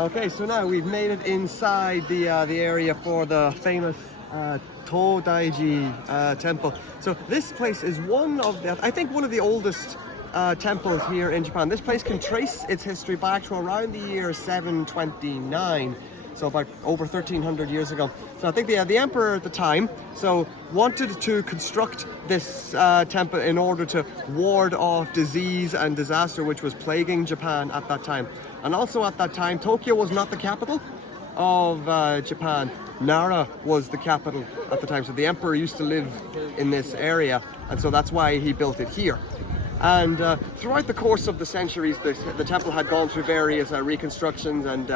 Okay, so now we've made it inside the area for the famous Todaiji Temple. So this place is one of the oldest temples here in Japan. This place can trace its history back to around the year 729. So about over 1300 years ago. So I think the emperor at the time wanted to construct this temple in order to ward off disease and disaster which was plaguing Japan at that time. And also at that time, Tokyo was not the capital of Japan. Nara was the capital at the time. So the emperor used to live in this area, and so that's why he built it here. And throughout the course of the centuries, the temple had gone through various reconstructions and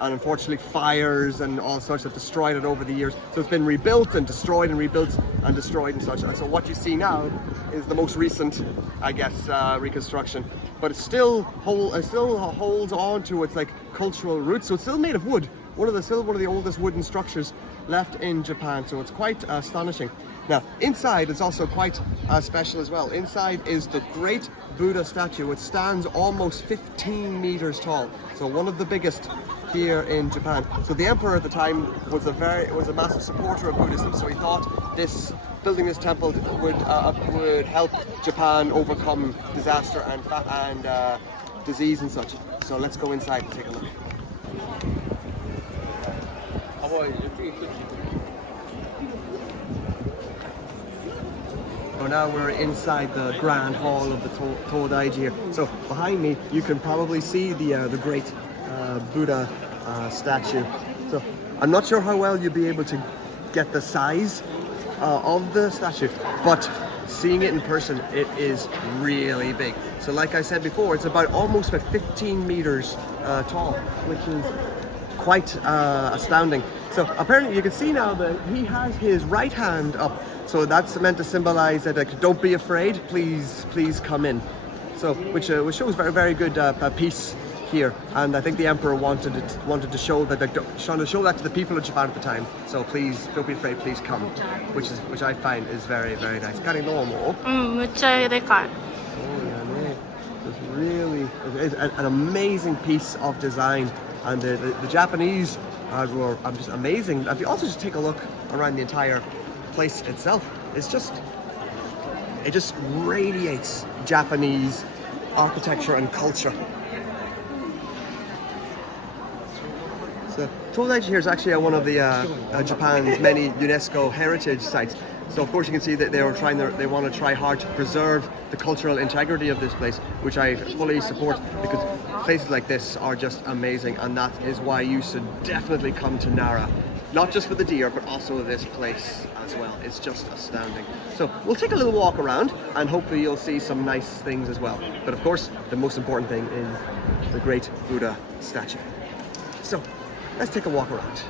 unfortunately fires and all such that destroyed it over the years. So it's been rebuilt and destroyed and rebuilt and destroyed and such. And so what you see now is the most recent, I guess, reconstruction. But it still holds on to its cultural roots. So it's still made of wood. One of the oldest wooden structures left in Japan. So it's quite astonishing. Now, inside is also quite special as well. Inside is the great Buddha statue. It stands almost 15 meters tall. So one of the biggest here in Japan. So the emperor at the time was a massive supporter of Buddhism. So he thought building this temple would help Japan overcome disaster and disease and such. So let's go inside and take a look. So now we're inside the grand hall of the Todaiji here. So behind me, you can probably see the great Buddha statue. So I'm not sure how well you'll be able to get the size of the statue, but seeing it in person, it is really big. So like I said before, it's almost 15 meters tall, which is quite astounding. So apparently you can see now that he has his right hand up. So that's meant to symbolize that don't be afraid, please come in. So which shows very good peace here, and I think the emperor wanted to show that to the people of Japan at the time. So please don't be afraid, please come, which I find is very nice. めっちゃでかい。 It's really an amazing piece of design, and the Japanese are just amazing. If you also just take a look around the entire place itself, it just radiates Japanese architecture and culture. So Todaiji here is actually one of the Japan's many UNESCO heritage sites. So of course you can see that they want to try hard to preserve the cultural integrity of this place, which I fully support, because places like this are just amazing, and that is why you should definitely come to Nara. Not just for the deer, but also this place as well. It's just astounding. So we'll take a little walk around, and hopefully you'll see some nice things as well. But of course, the most important thing is the great Buddha statue. So let's take a walk around.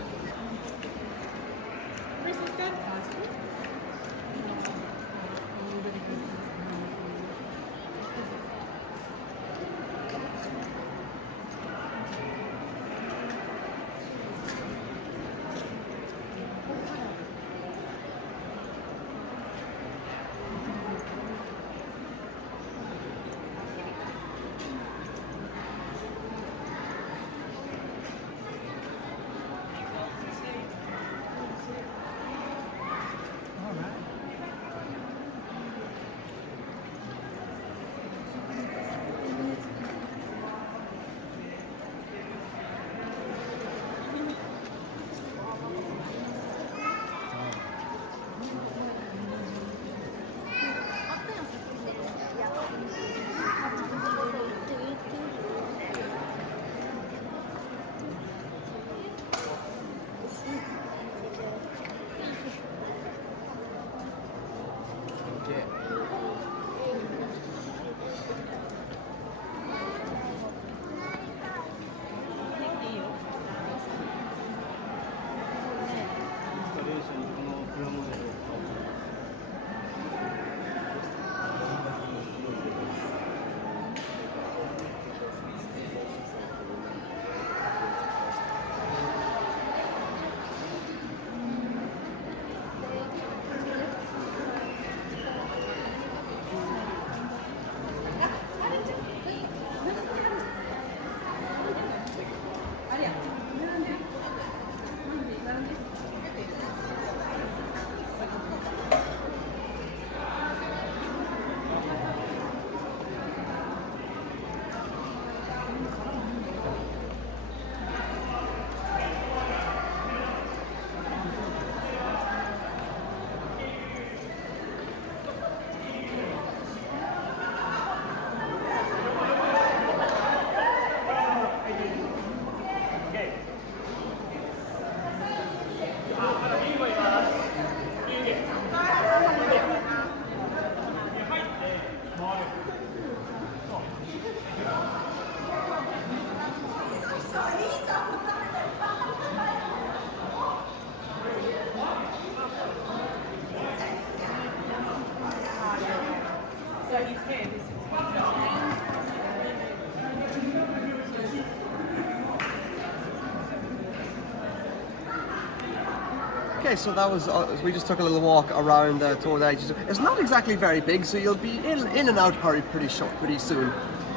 Okay, so that was we just took a little walk around Todaiji. It's not exactly very big, so you'll be in and out pretty soon,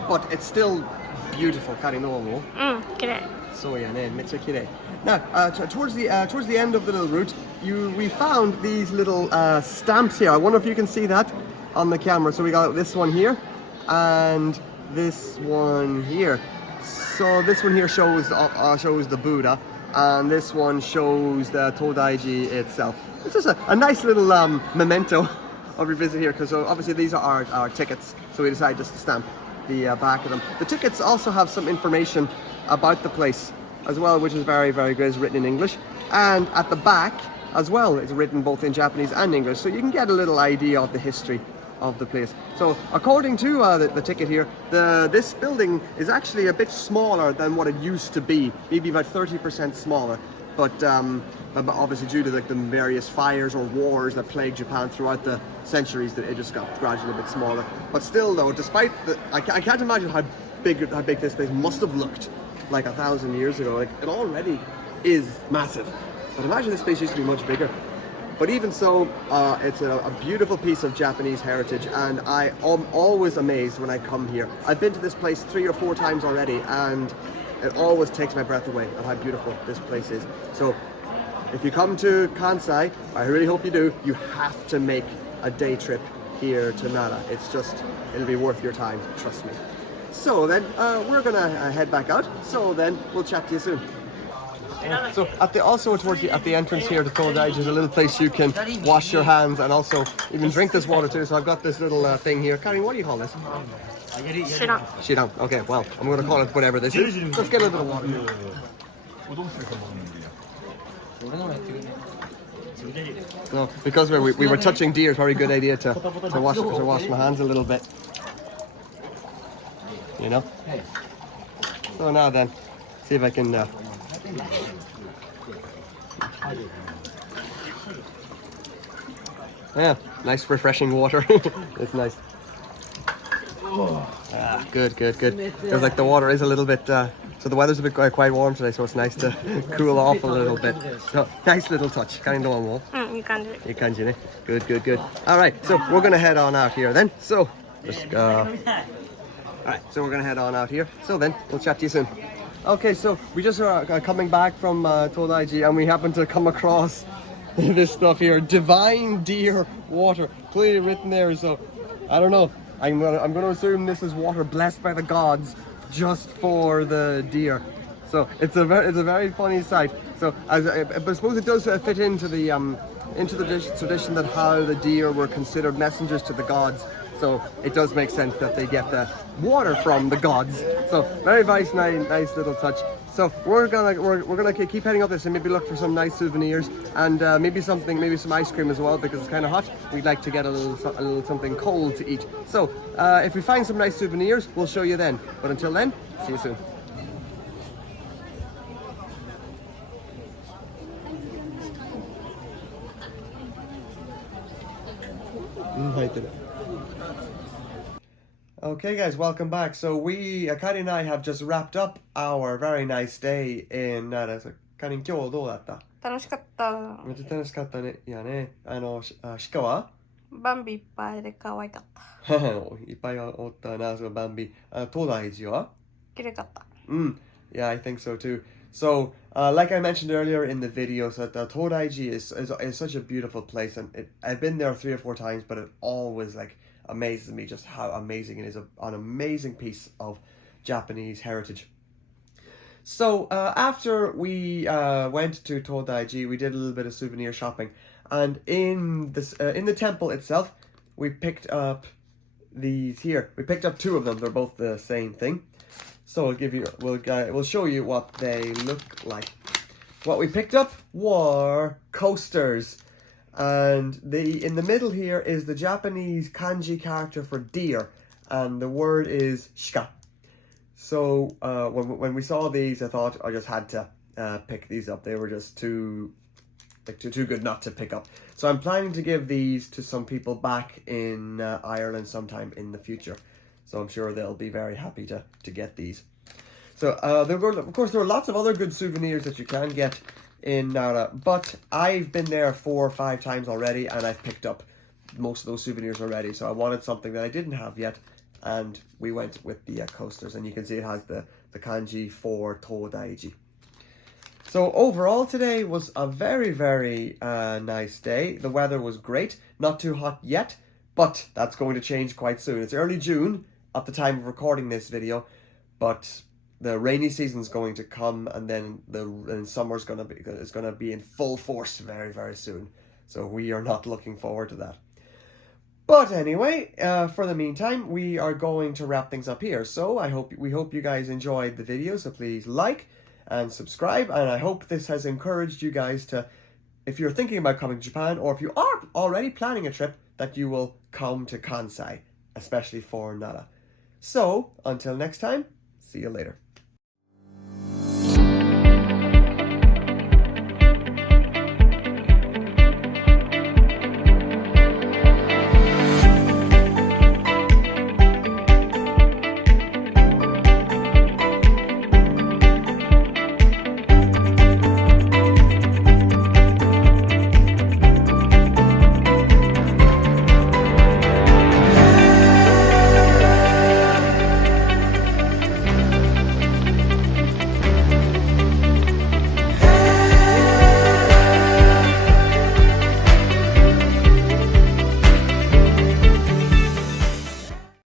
but it's still beautiful. カリノーモ。綺麗。そうやね、めっちゃ綺麗。Now, towards the end of the little route, we found these little stamps here. I wonder if you can see that on the camera. So we got this one here, and this one here. So this one here shows the Buddha, and this one shows the Todaiji itself. It's just a nice little memento of your visit here, because obviously these are our tickets, so we decided just to stamp the back of them. The tickets also have some information about the place as well, which is very, very good. It's written in English, and at the back as well, it's written both in Japanese and English, so you can get a little idea of the history of the place. So according to the ticket here, this building is actually a bit smaller than what it used to be, maybe about 30% smaller, but obviously due to the various fires or wars that plagued Japan throughout the centuries, that it just got gradually a bit smaller. But still though, despite I can't imagine how big this place must have looked like 1,000 years ago. Like, it already is massive, but imagine this place used to be much bigger. But even so, it's a beautiful piece of Japanese heritage, and I am always amazed when I come here. I've been to this place 3 or 4 times already, and it always takes my breath away at how beautiful this place is. So if you come to Kansai, I really hope you do, you have to make a day trip here to Nara. It'll be worth your time, trust me. So then, we're gonna head back out, so then we'll chat to you soon. So at the entrance here to Todaiji, there's a little place you can wash your hands and also even drink this water too. So I've got this little thing here. Karin, what do you call this? Shiran. Okay, well, I'm going to call it whatever this is. Let's get a little water here. No, because we were touching deer, it's a very good idea to wash my hands a little bit. You know? So now then, see if I can... Yeah, nice refreshing water. It's nice. Good. Feels like the water is a little bit, so the weather's a bit quite warm today, so it's nice to cool off a little bit. So, nice little touch. いい感じね. Good. Alright, so we're gonna head on out here then. So, let's go. Alright, so we're gonna head on out here. So then, we'll chat to you soon. Okay, so we just are coming back from Todaiji, and we happen to come across this stuff here, divine deer water, clearly written there. So I don't know. I'm gonna assume this is water blessed by the gods just for the deer. So it's a very funny sight. So I suppose it does fit into the tradition that how the deer were considered messengers to the gods. So it does make sense that they get the water from the gods. So very nice little touch. So we're gonna keep heading up this and maybe look for some nice souvenirs and maybe some ice cream as well, because it's kind of hot. We'd like to get a little something cold to eat. So if we find some nice souvenirs, we'll show you then. But until then, see you soon. Okay guys, welcome back. So Karin and I have just wrapped up our very nice day in Nara. So Karin, 今日どうだった？楽しかった。めっちゃ楽しかったね。いやね、鹿は？バンビいっぱいで可愛かった。いっぱいおったな、そのバンビ。Todaijiは？綺麗かった。Yeah, I think so too. So, like I mentioned earlier in the video, so Todaiji is such a beautiful place, and I've been there 3 or 4 times, but it always amazes me just how amazing it is, an amazing piece of Japanese heritage. So after we went to Todaiji, we did a little bit of souvenir shopping, and in the temple itself, we picked up these here. We picked up 2 of them. They're both the same thing. So we'll show you what they look like. What we picked up were coasters. And in the middle here is the Japanese kanji character for deer, and the word is shika. So when we saw these, I thought I just had to pick these up. They were just too like too good not to pick up. So I'm planning to give these to some people back in Ireland sometime in the future. So I'm sure they'll be very happy to get these. So of course there are lots of other good souvenirs that you can get in Nara, but I've been there 4 or 5 times already, and I've picked up most of those souvenirs already. So I wanted something that I didn't have yet, and we went with the coasters, and you can see it has the kanji for Todaiji. So overall today was a very, very nice day. The weather was great, not too hot yet, but that's going to change quite soon. It's early June at the time of recording this video, but the rainy season's going to come, and then summer's going to be in full force very, very soon. So we are not looking forward to that. But anyway, for the meantime, we are going to wrap things up here. So we hope you guys enjoyed the video. So please like and subscribe. And I hope this has encouraged you guys to, if you're thinking about coming to Japan, or if you are already planning a trip, that you will come to Kansai, especially for Nara. So until next time, see you later.